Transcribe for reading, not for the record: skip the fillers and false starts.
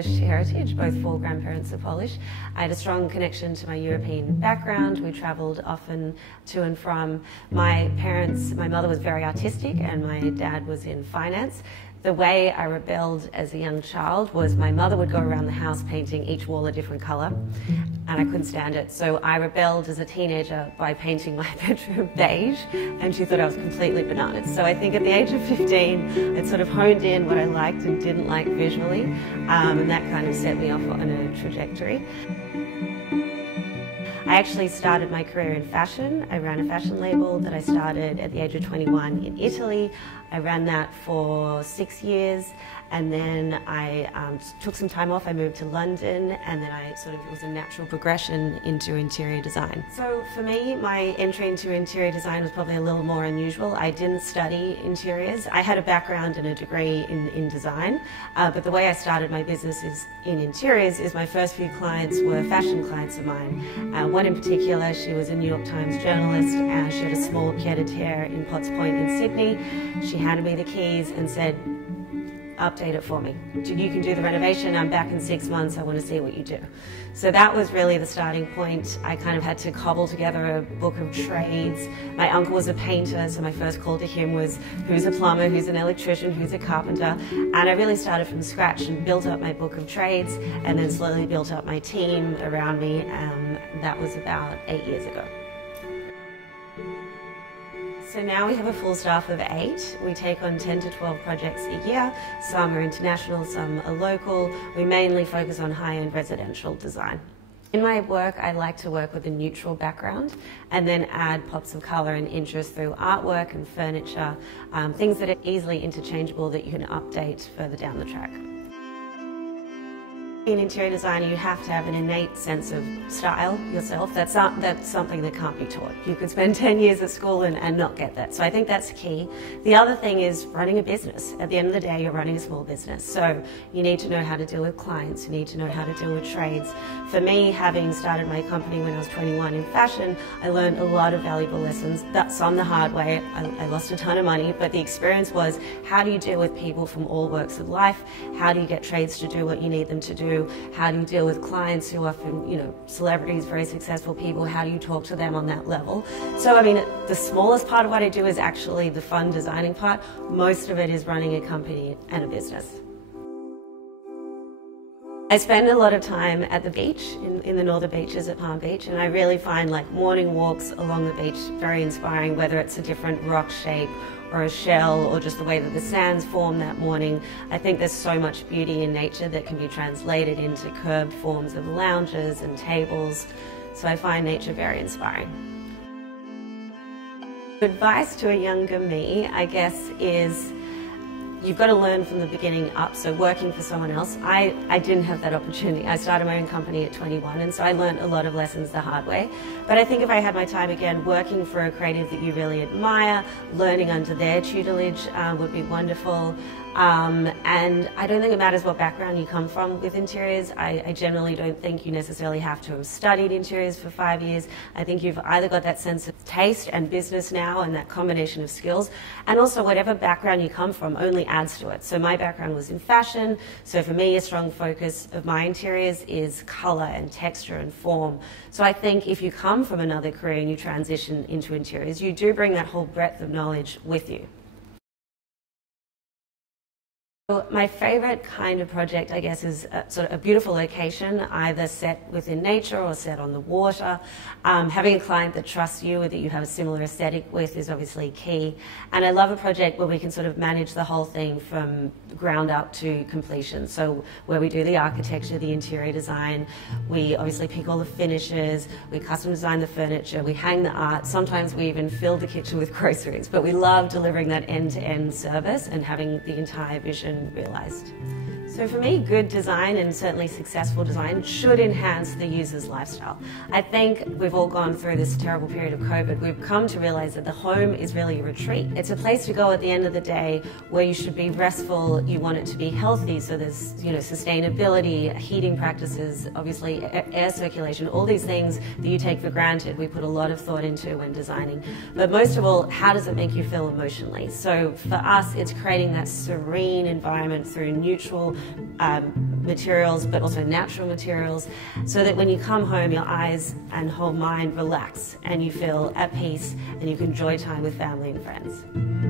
Polish heritage, both four grandparents are Polish. I had a strong connection to my European background. We travelled often to and from. My mother was very artistic and my dad was in finance. The way I rebelled as a young child was my mother would go around the house painting each wall a different colour, and I couldn't stand it. So I rebelled as a teenager by painting my bedroom beige, and she thought I was completely bananas. So I think at the age of 15, I'd sort of honed in what I liked and didn't like visually, and that kind of set me off on a trajectory. I actually started my career in fashion. I ran a fashion label that I started at the age of 21 in Italy. I ran that for 6 years, and then I took some time off. I moved to London, and then it was a natural progression into interior design. So for me, my entry into interior design was probably a little more unusual. I didn't study interiors. I had a background and a degree in design, but the way I started my business in interiors is my first few clients were fashion clients of mine. One in particular, she was a New York Times journalist, and she had a small pied-à-terre in Potts Point in Sydney. She handed me the keys and said, update it for me. You can do the renovation. I'm back in 6 months. I want to see what you do. So that was really the starting point. I kind of had to cobble together a book of trades. My uncle was a painter, so my first call to him was, who's a plumber, who's an electrician, who's a carpenter? And I really started from scratch and built up my book of trades, and then slowly built up my team around me. That was about 8 years ago. So now we have a full staff of 8. We take on 10 to 12 projects a year. Some are international, some are local. We mainly focus on high-end residential design. In my work, I like to work with a neutral background and then add pops of colour and interest through artwork and furniture, things that are easily interchangeable that you can update further down the track. In interior design, you have to have an innate sense of style yourself. That's something that can't be taught. You could spend 10 years at school and not get that. So I think that's key. The other thing is running a business. At the end of the day, you're running a small business. So you need to know how to deal with clients. You need to know how to deal with trades. For me, having started my company when I was 21 in fashion, I learned a lot of valuable lessons. That's on the hard way. I lost a ton of money, but the experience was, how do you deal with people from all walks of life? How do you get trades to do what you need them to do? How do you deal with clients who are often, celebrities, very successful people? How do you talk to them on that level? So, I mean, the smallest part of what I do is actually the fun designing part. Most of it is running a company and a business. I spend a lot of time at the beach, in the northern beaches at Palm Beach, and I really find morning walks along the beach very inspiring, whether it's a different rock shape or a shell or just the way that the sands form that morning. I think there's so much beauty in nature that can be translated into curved forms of lounges and tables, so I find nature very inspiring. Advice to a younger me, I guess, is you've got to learn from the beginning up. So working for someone else, I didn't have that opportunity. I started my own company at 21, and so I learned a lot of lessons the hard way. But I think if I had my time again, working for a creative that you really admire, learning under their tutelage would be wonderful. And I don't think it matters what background you come from with interiors. I generally don't think you necessarily have to have studied interiors for 5 years. I think you've either got that sense of taste and business now and that combination of skills, and also whatever background you come from only adds to it. So my background was in fashion, so for me a strong focus of my interiors is colour and texture and form. So I think if you come from another career and you transition into interiors, you do bring that whole breadth of knowledge with you. My favourite kind of project, I guess, is sort of a beautiful location, either set within nature or set on the water. Having a client that trusts you or that you have a similar aesthetic with is obviously key. And I love a project where we can sort of manage the whole thing from ground up to completion. So where we do the architecture, the interior design, we obviously pick all the finishes, we custom design the furniture, we hang the art. Sometimes we even fill the kitchen with groceries, but we love delivering that end-to-end service and having the entire vision realized. So for me, good design, and certainly successful design, should enhance the user's lifestyle. I think we've all gone through this terrible period of COVID. We've come to realize that the home is really a retreat. It's a place to go at the end of the day where you should be restful, you want it to be healthy, so there's sustainability, heating practices, obviously air circulation, all these things that you take for granted, we put a lot of thought into when designing. But most of all, how does it make you feel emotionally? So for us, it's creating that serene environment through neutral materials, but also natural materials, so that when you come home, your eyes and whole mind relax and you feel at peace and you can enjoy time with family and friends.